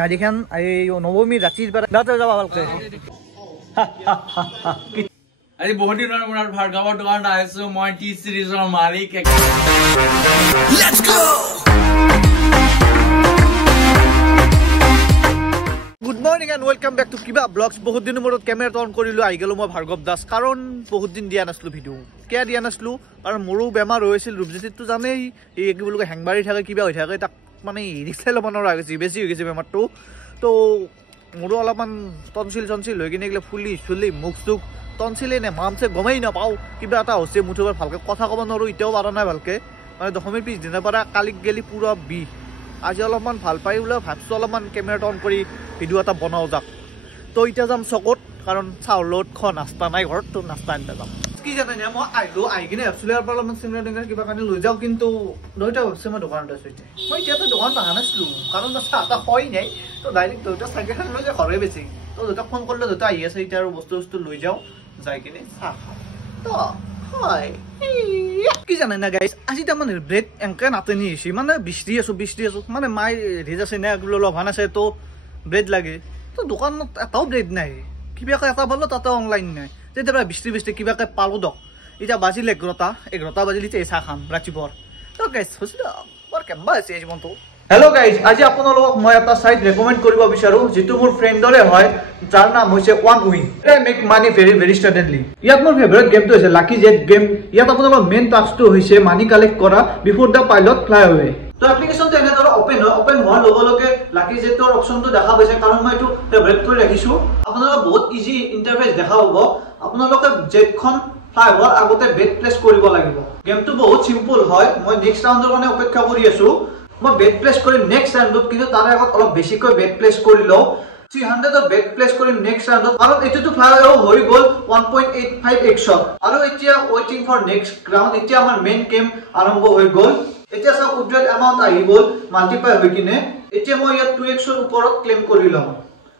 গাড়ীখন এই নৱমী ৰাতিৰ পৰা দাঁতে যাবা ভালকে আজি বহুত দিনৰ মূৰত ভাৰ্গৱৰ দোকানত আহিছো মই টি সিৰিজৰ মালিক let's go good morning and welcome back to কিবা ব্লগছ বহুত দিনৰ মূৰত কেমেৰা অন কৰিলো আহি গলো মই ভাৰ্গৱ দাস কাৰণ বহুত দিন দিয়া নাছিলো ভিডিঅ কিয় দিয়া নাছিলো কাৰণ মোৰো বেমাৰ হৈছিল ৰূপজ্যোতিটো জানেই এই কি বুলি হেংবাৰী থাকে কিবা হৈ থাকে তাক মানে ৰিক্সাই ল'ব নোৱাৰা হৈছে বেছি হৈ গৈছে বেমাৰটো তো মোৰো অলপমান টনচিল হৈ কিনে এইগিলা ফুলি মুখ চুখ টনচিলে নে মামছে গমেই নাপাওঁ কিবা এটা হৈছে মুঠৰ ভালকৈ কথা ক'ব নোৱাৰোঁ এতিয়াও পৰা নাই ভালকৈ মানে দশমীৰ পিছদিনাৰ পৰা কালিক গেলি পুৰা বিষ আজি অলপমান ভাল পাই বোলে ভাবছোঁ অলপমান কেমেৰাটো অন কৰি ভিডিঅ' এটা বনাওঁ যাক তো এতিয়া যাম চকত কাৰণ চাউলত খোৱা নাস্তা নাই ঘৰত তো নাস্তা আনিব যাম কি জানে মই আহিলোঁ আহি কিনে ভাবছিলোঁ ইয়াৰ পৰা অলপমান চিংৰা টিংৰা কিবা কাৰণে লৈ যাওঁ কিন্তু দেউতা ভাবছে মই দোকানত আছোঁ এতিয়া মই এতিয়াতো দোকানত অহা নাছিলোঁ কাৰণ চাহ এটা হয় নাই তো ডাইৰেক্ট দেউতা চাইকেলখন লৈ যায় ঘৰে বেছি তো দেউতাক ফোন কৰিলে দেউতা আহি আছে এতিয়া আৰু বস্তু লৈ যাওঁ যাই কিনে চাহ খাওঁ তো হয় কি জানে না গাইজ আজি তাৰমানে ব্ৰেড এনেকৈ নাটনি হৈছে মানে বিচৰি আছোঁ মানে মায়ে ৰেজ আছে নে লভা আছে তো ব্ৰেড লাগে তো দোকানত এটাও ব্ৰেড নাই কিবাকৈ এটা পালোঁ তাতে অনলাইন নাই তেতিয়া বিচৰি কিবাকৈ পালোঁ দক এতিয়া বাজিল 11টা বাজিল এতিয়া চাহ খাম ৰাতিপুৱাৰ তো গাইজ হৈছিল বৰ কেম্বা আছে এই জীৱনটো হেল্ল' গাইজ আজি আপোনালোকক মই এটা চাইট ৰেকমেণ্ড কৰিব বিচাৰোঁ যিটো মোৰ ফ্ৰেণ্ডৰে হয় যাৰ নাম হৈছে one win make money very ষ্টাৰ্টেডলি ইয়াত মোৰ ফেভৰেট গেমটো হৈছে লাকি জেট গেম ইয়াত আপোনালোকৰ মেইন টাস্কটো হৈছে মানি কালেক্ট কৰা বিফোৰ দ্য পাইলট ফ্লাই আৱে তো এপ্লিকেশ্যনটো এনেদৰে অপেন হোৱাৰ লগে লগে লাকি জেটৰ অপশ্যনটো দেখা পাইছে কাৰণ মই এইটো ফেভৰেট কৰি ৰাখিছোঁ আপোনালোকৰ বহুত ইজি ইণ্টাৰফেচ দেখা পাব আপোনালোকে জেটখন ফ্লাই হোৱাৰ আগতে বেট প্লেচ কৰিব লাগিব গেমটো বহুত চিম্পল হয় মই নেক্সট ৰাউণ্ডৰ কাৰণে অপেক্ষা কৰি আছোঁ মই বেট প্লেচ কৰিম নেক্সট ৰাউণ্ডত কিন্তু তাৰে আগত অলপ বেছিকৈ বেট প্লেচ কৰি লওঁ 300 বেট প্লেচ কৰিম নেক্সট ৰাউণ্ডত আৰু এইটোতো ফ্লাই হৈ গ'ল 1.85x আৰু এতিয়া ৱেইটিং ফৰ নেক্সট ৰাউণ্ড এতিয়া আমাৰ মেইন গেম আৰম্ভ হৈ গ'ল এতিয়া সব উইথড্ৰল এমাউণ্ট আহি গ'ল মাল্টিপ্লাই হৈ কিনে এতিয়া মই ইয়াত 2x ৰ ওপৰত ক্লেইম কৰি লওঁ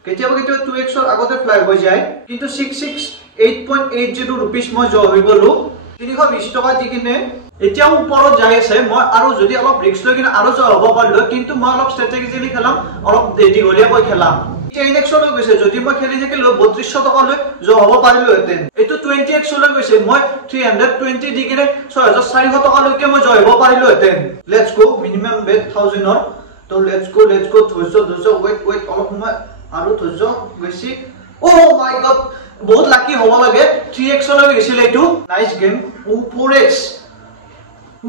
কেতিয়াবা 2x ৰ আগতে ফ্লাই হৈ যায় কিন্তু 668.80 ৰুপিজ মই জয় হৈ গ'লো 320 টকা দি কিনে এতিয়াও ওপৰত যাই আছে মই আৰু যদি অলপ ৰিস্ক লৈ কিনে আৰু জয় হ'ব পাৰিলো কিন্তু মই অলপ ষ্ট্ৰেটেজিকেলি খেলাম অলপ দীঘলীয়াকৈ খেলাম 10x লৈ গৈছে যদি মই খেলি থাকিলো 3200 টকা লৈ জয় হ'ব পাৰিলোহেঁতেন এইটো 20x লৈ গৈছে মই 320 দি কিনে 6400 টকা লৈকে মই জয় হ'ব পাৰিলোহেঁতেন লেটস গো মিনিমাম বেট 1000 ৰ তো লেটস গো ধৈৰ্য ৱেট অলপ সময় আৰু ধৈৰ্য বেছি ও মাই গড বহুত লাকি হ'ব লাগে 3x লৈ গৈছিল এইটো nice game 4x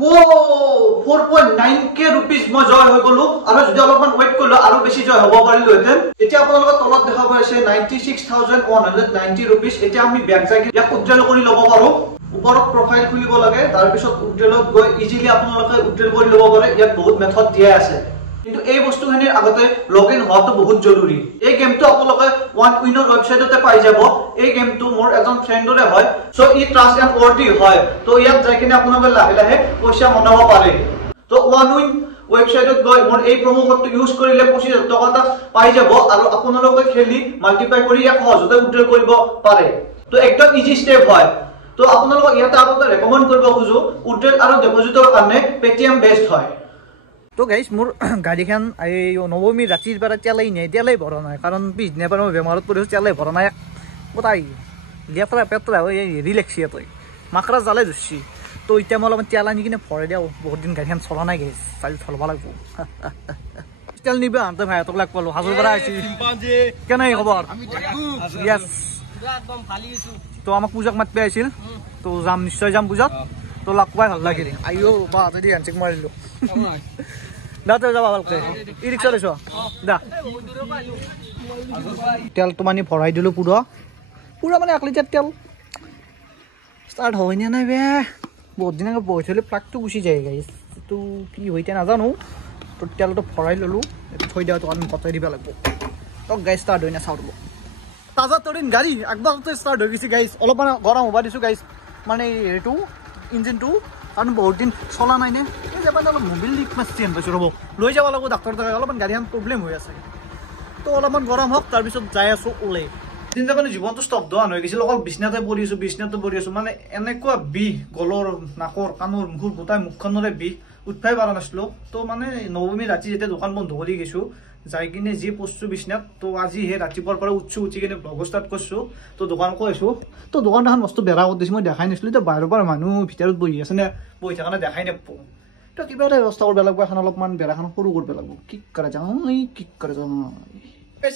Whoa! 4.9k rupees মই জয় হৈ গলো আৰু যদি অলপমান ওয়েট কৰিলো আৰু বেছি জয় হ'ব পাৰিলোহেঁতেন এতিয়া আপোনালোকৰ তলত দেখা পাইছে 96,190 rupees এতিয়া আমি বেক যাই ইয়াক উইথড্ৰল কৰি ল'ব পাৰো ওপৰত প্ৰফাইল খুলিব লাগে তাৰ পিছত উইথড্ৰলত গৈ ইজিলি আপোনালোকে উইথড্ৰল কৰি ল'ব পাৰে ইয়াত বহুত মেথড দিয়া আছে কিন্তু এই বস্তুখিনিৰ আগতে লগইন হোৱাটো বহুত জৰুৰী এই গেমটো আপোনালোকে ওৱান উইনৰ ৱেবছাইটতে পাই যাব এই গেমটো মোৰ এজন ফ্ৰেণ্ডৰে হয় সো ই ট্ৰাষ্ট এণ্ড ৱৰ্দি হয় তো ইয়াত যাই কিনে আপোনালোকে লাহে পইচা মনাব পাৰে তো ওৱান উইন ৱেবছাইটত গৈ মোৰ এই প্ৰমো কোডটো ইউজ কৰিলে 25000 টকা এটা পাই যাব আৰু আপোনালোকে খেলি মাল্টিপ্লাই কৰি ইয়াক সহজতে উইথড্ৰল কৰিব পাৰে তো একদম ইজি ষ্টেপ হয় তো আপোনালোকক ইয়াত আৰু এটা ৰেকমেণ্ড কৰিব খুজো উইথড্ৰল আৰু ডিপজিটৰ কাৰণে পেটিএম বেষ্ট হয় তো গাইজ মোৰ গাড়ীখন এই নৱমী ৰাতিৰ পৰা তেলেই ভৰা নাই কাৰণ পিছদিনাৰ পৰা মই বেমাৰত পৰিছোঁ তেলেই ভৰা নাই গোটাই লেতেৰা পেতেৰা হৈ ৰিলেক্স ইয়াতে মাকৰা জালে ধৰিছি তো এতিয়া মই অলপমান তেল আনি কিনে ভৰাই দিওঁ বহুত দিন গাড়ীখন চলা নাই গাইজ চালি চলাব লাগিব তেল নিবা আনতে ভাইহঁতক লাগ পালোঁ হাজোৰ পৰা আহিছে কেনে খবৰ য়েছ তো আমাক পূজাক মাতিব আহিছিল তো যাম নিশ্চয় যাম পূজাত তো লগ পাই ভাল লাগিল আইও বা যদি হেণ্ডছেক মাৰিলোঁ দাঁতে যাবা ভালকে ই ৰিক্সা লৈছ দা তেলটো মানে ভৰাই দিলোঁ পুৰা মানে 1 লিটাৰ তেল ষ্টাৰ্ট হয় নে নাই বে বহুত দিন আগত বহি থ'লে প্লাগটো গুচি যায় গাইজ এইটো কি হৈছে নাজানো তো তেলটো ভৰাই ল'লোঁ এইটো থৈ দিয়াটো আমি কটাই দিব লাগিব তক গাইজ ষ্টাৰ্ট হয় না চাওঁ ৰ'ব তাজা তৰিন গাড়ী আগবাৰতে ষ্টাৰ্ট হৈ গৈছে গাইজ অলপমান গৰম হ'ব দিছোঁ গাইজ মানে এইটো ইঞ্জিনটো কাৰণ বহুত দিন চলা নাই নে এই যে অলপ মোবিল লিক মাছ চেঞ্জ পাইছোঁ ৰ'ব লৈ যাব লাগিব ডাক্তৰ তাকে অলপমান গাড়ীখন প্ৰব্লেম হৈ আছে তো অলপমান গৰম হওক তাৰপিছত যাই আছোঁ ওলাই তিনিটা মানে জীৱনটো স্তব্ধ হৈ গৈছিল অকল বিছনাতে পৰি আছোঁ মানে এনেকুৱা বিষ গলৰ নাকৰ কাণৰ মুখৰ গোটাই মুখখনৰে বিষ উঠবাই পৰা নাছিলোঁ তো মানে নৱমী ৰাতি যেতিয়া দোকান বন্ধ কৰি গৈছোঁ যাই কিনে যি পষ্টু বিছনাত তো আজি হে ৰাতিপুৱাৰ পৰা উঠি কিনে ব্লগ ষ্টাৰ্ট কৰিছো তো দোকান কৈছো তো দোকান এখন বস্তু বেৰা কৰি দিছো মই দেখাই নাছিলো তো বাহিৰৰ পৰা মানুহ ভিতৰত বহি আছে নে বহি থকা দেখাই নাপাওঁ তো কিবা এটা ব্যৱস্থা কৰিব লাগিব এখন অলপমান বেৰাখন সৰু কৰিব লাগিব কি কৰা যাওঁ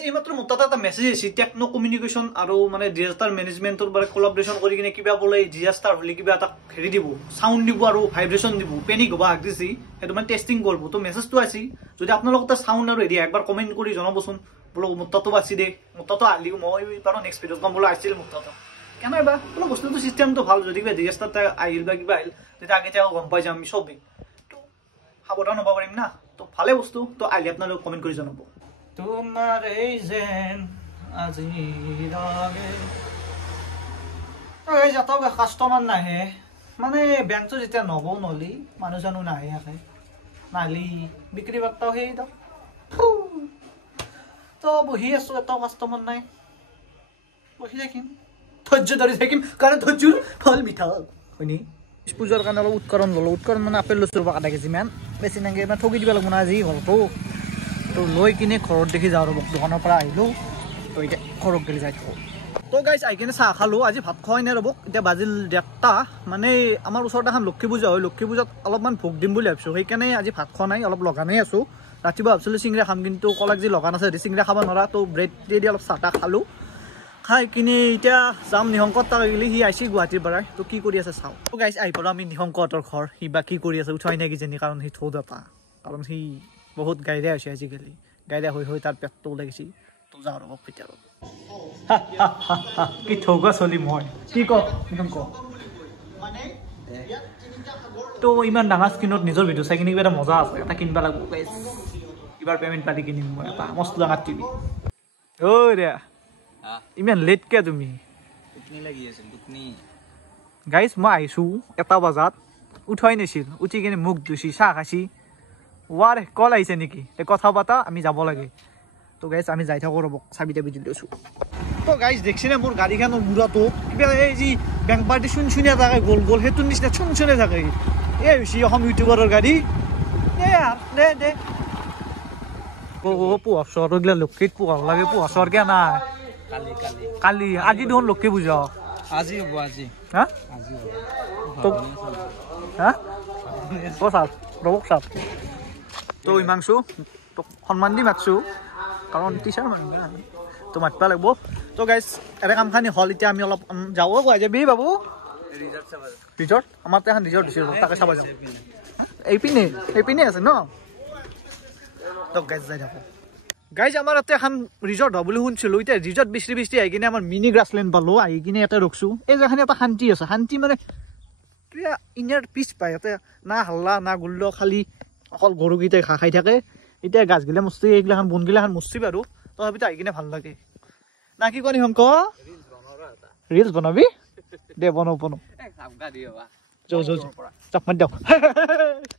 এইমাত্ৰ মোৰ তাত এটা মেছেজ আহিছে টেকনো কমিউনিকেশ্যন আৰু মানে ডিজাষ্টাৰ মেনেজমেণ্টৰ পৰা কোলাবৰেশ্যন কৰি কিনে কিবা বোলে ডিজাষ্টাৰ হ'লে কিবা এটা হেৰি দিব চাউণ্ড দিব আৰু ভাইব্ৰেশ্যন দিব পেনিক হ'ব আগ দিছি সেইটো মানে টেষ্টিং কৰিব তো মেছেজটো আছে যদি আপোনালোকৰ তাত চাউণ্ড আৰু হেৰি একবাৰ কমেণ্ট কৰি জনাবচোন বোলো মোৰ তাতো আছে দে মোৰ তাতো আহিলি মই বাৰু নেক্সট ভিডিঅ'ত কম বোলো আহিছিল মোৰ তাতো কেনে বা বোলো বস্তুটো চিষ্টেমটো ভাল যদি কিবা ডিজাষ্টাৰ আহিল বা কিবা আহিল তেতিয়া আগে তেওঁ গম পাই যাম আমি চবেই তো সাৱধান হ'ব পাৰিম না তো ভালে বস্তু তো আহিলে আপোনালোকে কমেণ্ট কৰি জনাব তোমাৰ এই যেন আজি এই যাতাও কাষ্টমাৰ নাহে মানে বেংকটো যেতিয়া নবৌ নলি মানুহ জানো নাহে আহে নালি বিক্ৰী বাৰ্তাও সেই তো বহি আছো এটাও কাষ্টমাৰ নাই বহি থাকিম ধৈৰ্য ধৰি থাকিম কাৰণ ধৈৰ্যৰ ফল মিঠা হয়নি পূজাৰ কাৰণে অলপ উৎকৰণ ল'লো উৎকৰণ মানে আপেল লৈছোঁ ৰ'বা আধা কেজি মান বেছি নাগে মানে ঠগি দিব লাগিব না আজি হ'লতো তো লৈ কিনে ঘৰত দেখি যাওঁ ৰ'ব দোকানৰ পৰা আহিলোঁ তো এতিয়া ঘৰত গেলি যাই থাকোঁ তো গাইছ আহি কিনে চাহ খালোঁ আজি ভাত খোৱাই নাই ৰ'ব এতিয়া বাজিল 1টা মানে আমাৰ ওচৰত এখন লক্ষী পূজা হয় লক্ষী পূজাত অলপমান ভোগ দিম বুলি ভাবিছোঁ সেইকাৰণে আজি ভাত খোৱা নাই অলপ লগানেই আছোঁ ৰাতিপুৱা ভাবিছিলোঁ চিংৰা খাম কিন্তু কলাক যি লগান আছে চিংৰা খাব নোৱাৰা তো ব্ৰেড দি অলপ চাহ তাহ খালোঁ খাই কিনে এতিয়া যাম নিশংকত তাক গেলি সি আহিছে গুৱাহাটীৰ পৰাই তো কি কৰি আছে চাওঁ তো গাইছ আহি পৰা আমি নিশংকহঁতৰ ঘৰ সি বা কি কৰি আছে উঠাই নাই কিজানি কাৰণ সি থৌ দাপা কাৰণ সি বহুত গাইৰে হৈছে আজিকালি গাইৰে হৈ তাৰ পেটটো লাগিছে তো যাওঁ ৰ'ব ভিতৰত কি ঠগা চলি মই কি ক তো ইমান ডাঙৰ স্ক্ৰীণত নিজৰ ভিডিঅ' চাই কিনে কিবা এটা মজা আছে এটা কিনিব লাগিব গাইছ এইবাৰ পে'মেণ্ট পাতি কিনিম মই এটা মস্ত ডাঙৰ টিভি ঐ ৰে ইমান লেট কিয় তুমি গাইছ মই আহিছোঁ 1টা বজাত উঠাই নাছিল উঠি কিনে মুখ ধুইছি চাহ খাইছি ৱাৰে কল আহিছে নেকি কথা পাতা আমি যাব লাগে তো গাইছ আমি যাই থাকোঁ ৰ'ব চাবি তাবি দি লৈছোঁ তো গাইছ দেখছি নে মোৰ গাড়ীখনৰ বুঢ়াটো কিবা এই যি বেংক পাৰ্টি চুনচুনীয়া থাকে গ'ল গ'ল সেইটোৰ নিচিনা চুনচুনীয়া থাকে এই হৈছে অসম ইউটিউবাৰৰ গাড়ী দে দে পোহৰ চহৰ গিলা লক্ষীত পোহৰ লাগে পোহৰ চহৰ কিয় নাই কালি আজি দেখোন লক্ষী পূজা আজি হ'ব আজি হা হা অ' চাল ৰ'ব চাল তো ইমাংছো তোক সন্মান দি মাতছোঁ কাৰণ টিচাৰ মানুহ তো মাতিব লাগিব তো গাইছ এটা কামখানি হ'ল এতিয়া আমি অলপ যাওঁ কোৱা যাবি বাবু ৰিজৰ্ট আমাৰ এখন ৰিজৰ্ট দিছিল তাকে চাব যাওঁ এইপিনে আছে ন তো গাইছ যাই থাকোঁ গাইজ আমাৰ ইয়াতে এখন ৰিজৰ্ট হ'ব বুলি শুনিছিলোঁ এতিয়া ৰিজৰ্ট বিচৰি আহি কিনে আমাৰ মিনি গ্ৰাছলেণ্ড পালোঁ আহি কিনে ইয়াতে ৰখছোঁ এই জেগাখিনি এটা শান্তি আছে শান্তি মানে কিবা ইনাৰ পিচ পায় ইয়াতে না হাল্লা না গুল্ল খালী অকল গৰুকেইটাই ঘাঁহ খাই থাকে এতিয়া গাছগিলা মস্তি এইগিলাখন বনগিলাখন মস্তি বাৰু তথাপিতো আহি কিনে ভাল লাগে না কি কনি শংক ৰিলছ বনাবি দে বনাওঁ চাপ মাৰি দিয়ক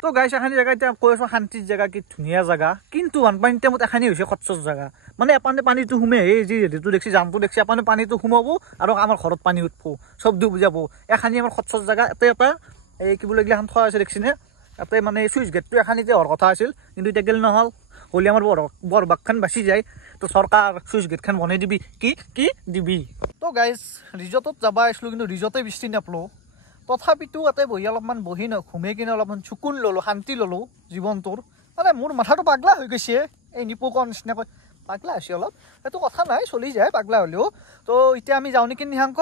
তো গাইছ এখানি জেগা এতিয়া কৈ আছোঁ শান্তিৰ জেগা কি ধুনীয়া জেগা কিন্তু বানপানীৰ টাইমত এখানি হৈছে খৰচৰ জেগা মানে এপানে পানীটো সোমে এই যি হেৰিটো দেখছি জামটো দেখছি এপানে পানীটো সোমাব আৰু আমাৰ ঘৰত পানী উঠব চব ডুব যাব এখানি আমাৰ খৰচৰ জেগা এটা এই কি বোলে এইগিলাখন থোৱা আছে দেখছি নে ইয়াতে মানে চুইচ গেটটো এখানিতে হোৱাৰ কথা আছিল কিন্তু এতিয়া গেল নহ'ল হ'লে আমাৰ বৰবাগখন বাচি যায় তো চৰকাৰ চুইচ গেটখন বনাই দিবি কি দিবি তো গাইজ ৰিজৰ্টত যাব আহিছিলোঁ কিন্তু ৰিজৰ্টে বৃষ্টি নাপালোঁ তথাপিতো ইয়াতে বহি অলপমান বহি ঘুমাই কিনে অলপমান চকুন ল'লোঁ শান্তি ল'লোঁ জীৱনটোৰ মানে মোৰ মাথাটো পাগলা হৈ গৈছে এই নিপকৰ নিচিনাকৈ পাগলা হৈছে অলপ সেইটো কথা নাই চলি যায় পাগলা হ'লেও তো এতিয়া আমি যাওঁ নেকি নিহাংক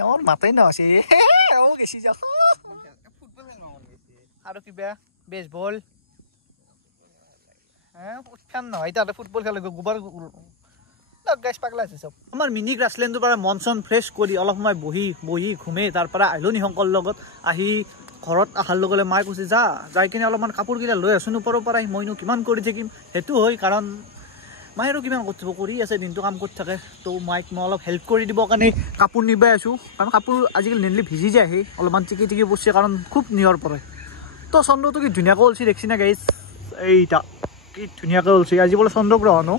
এওঁৰ মাতেই নহৈছে গেছি যাওঁ আৰু কিবা বেছবল ফেন নহয় তাতে ফুটবল খেলে গোবৰ গাইছ পাগলা আছে চব আমাৰ মিনি গ্ৰাছলেণ্ডৰ পৰা মন চন ফ্ৰেছ কৰি অলপ সময় বহি ঘুমে তাৰ পৰা আহিলোঁ নিশংকৰ লগত আহি ঘৰত অহাৰ লগে লগে মায়ে কৈছে যাই কিনে অলপমান কাপোৰকেইটা লৈ আছোন ওপৰৰ পৰা মইনো কিমান কৰি থাকিম সেইটো হয় কাৰণ মায়ে আৰু কিমান কৰি আছে দিনটো কাম কৰি থাকে তো মাইক মই অলপ হেল্প কৰি দিবৰ কাৰণে কাপোৰ নিবাই আছোঁ কাৰণ কাপোৰ আজিকালি নেনলি ভিজি যায় আহি অলপমান টিকি পৰিছে কাৰণ খুব নিয়ৰ পৰে তো চন্দ্ৰটো কি ধুনীয়াকৈ ওলছি দেখছি না গাইছ এইটা কি ধুনীয়াকৈ ওলছি আজি বোলে চন্দ্ৰগ্ৰহণো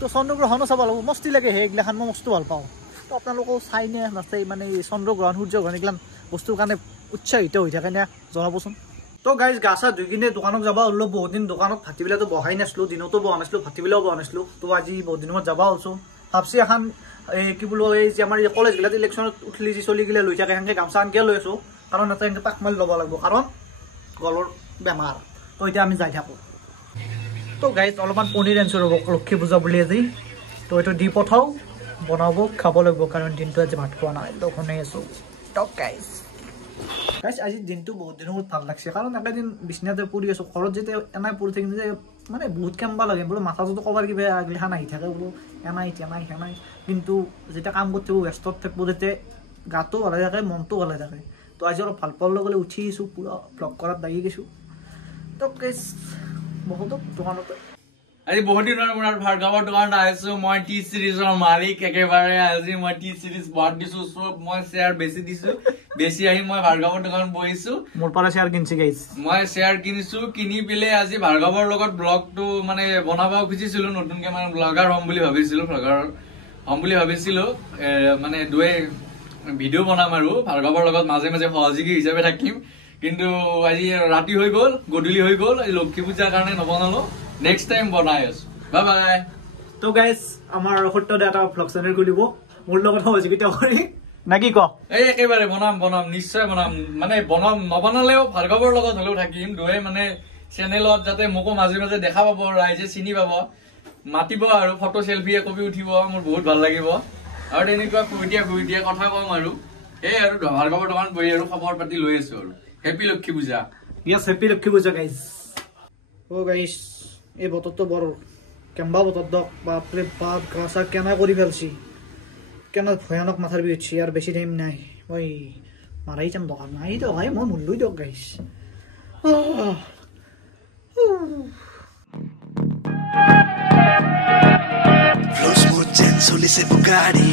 তো চন্দ্ৰগ্ৰহণো চাব লাগিব মস্তি লাগে সেইগিলাখান মই মস্ত ভাল পাওঁ তো আপোনালোকেও চাইনে নাচাই মানে চন্দ্ৰগ্ৰহণ সূৰ্যগ্ৰহণ এইগিলান বস্তুৰ কাৰণে উৎসাহিত হৈ থাকে নে জনাবচোন তো গাইজ গা চা ধুই কিনে দোকানত যাব ওলো বহুত দিন দোকানত ভাতিবিলাতো বহাই নাছিলো দিনতো বহা নাছিলো ভাতিবিলাও বহা নাছিলো তো আজি বহুত দিনৰ মূৰত যাব ওলছো ভাবছি এখন কি বোলো এই যে আমাৰ কলেজগিলাত ইলেকশ্যনত উঠলি যি চলিগিলা লৈ থাকে সেনেকৈ গামছা আনকৈ লৈ আছো কাৰণ এটা এনেকৈ পাক মাৰি ল'ব লাগিব কাৰণ গলৰ বেমাৰ তো এতিয়া আমি যাই থাকোঁ তো গাইজ অলপমান পনীৰ আনিছোঁ ৰ'ব লক্ষী পূজা বুলি আজি তো এইটো দি পঠাওঁ বনাব খাব লাগিব কাৰণ দিনটো আজি ভাত খোৱা নাই তো শুনাই আছোঁ টক গাইজ গাইজ আজি দিনটো বহুত দিনৰ মূৰত ভাল লাগছে কাৰণ একেদিন বিচনাতে পৰি আছোঁ ঘৰত যেতিয়া এনাই পৰি থাকিম যে মানে বহুত কেম্বা লাগে বোলো মাথাটোতো ক'বাৰ কিবা আগলিখান আহি থাকে বোলো এনাই তেনাই কিন্তু যেতিয়া কাম কৰি থাকোঁ ব্যস্তত থাকোঁ তেতিয়া গাটো ভালে থাকে মনটো ভালে থাকে তো আজি অলপ ভাল পাবলৈ গ'লে উঠি আহিছোঁ পুৰা ব্লগ কৰাত লাগি গৈছোঁ তো গাইজ বহুতো দোকানতে আজি বহুত দিনৰ মূৰত ভাৰ্গৱৰ দোকানত আহিছো মই টি চিৰিজৰ মালিক একেবাৰে আজি মই টি চিৰিজ বাদ দিছো চব মই শ্বেয়াৰ বেছি আহি মই ভাৰ্গৱৰ দোকানত বহিছো মোৰ পৰা শ্বেয়াৰ কিনিছে গাইজ মই শ্বেয়াৰ কিনিছো কিনি পেলাই আজি ভাৰ্গৱৰ লগত ব্লগটো মানে বনাব খুজিছিলো নতুনকে মানে ব্লগাৰ হ'ম বুলি ভাবিছিলো মানে দুয়ে ভিডিঅ' বনাম আৰু ভাৰ্গৱৰ লগত মাজে মাজে সহযোগী হিচাপে থাকিম কিন্তু আজি ৰাতি হৈ গ'ল গধূলি হৈ গ'ল এই লক্ষী পূজাৰ কাৰণে নবনালো নেক্সট টাইম বনাই আছো বাই বাই তো গাইজ আমাৰ সত্যদা এটা ভ্লগ চেনেল খুলিব মোৰ লগত সহযোগিতা কৰি না কি ক এই একেবাৰে বনাম নিশ্চয় বনাম মানে নবনালেও ভাৰ্গৱৰ লগত হ'লেও থাকিম দুয়ে মানে চেনেলত যাতে মোকো মাজে মাজে দেখা পাব ৰাইজে চিনি পাব মাতিব আৰু ফটো চেলফি একপি উঠিব মোৰ বহুত ভাল লাগিব আৰু তেনেকুৱা কুইটিয়া কথা কম আৰু এই আৰু ভাৰ্গৱৰ দোকান বহি আৰু খবৰ পাতি লৈ আছো আৰু হেপী লক্ষী পূজা ইয়েছ হেপী লক্ষী পূজা গাইজ অ' গাইজ এই বতৰটো বৰ কেম্বা বতৰ দক বাপৰে বাপ গা চা কেনে কৰি পেলছি কেনে ভয়ানক মাথাৰ বিষ উঠছি আৰু বেছি টাইম নাই ঐ মাৰাই যাম দোকান নাই দিয়ক ভাই মই মূল্যই দিয়ক গাইজ চলিছে বুগাড়ি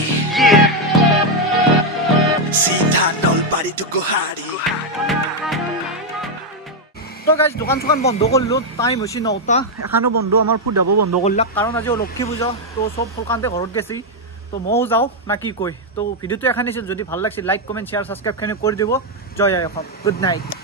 সিধা নলবাৰী টু গুৱাহাটী তো গাইজ দোকান চোকান বন্ধ কৰিলোঁ টাইম হৈছে 9টা এখানো বন্ধু আমাৰ ফুড ধাবো বন্ধ কৰিলাক কাৰণ আজি লক্ষী পূজা তো চব ফলকান্তে ঘৰত গেছি তো ময়ো যাওঁ না কি কয় তো ভিডিঅ'টো এখান আছিল যদি ভাল লাগিছিল লাইক কমেণ্ট শ্বেয়াৰ ছাবস্ক্ৰাইবখিনি কৰি দিব জয় আই অসম গুড নাইট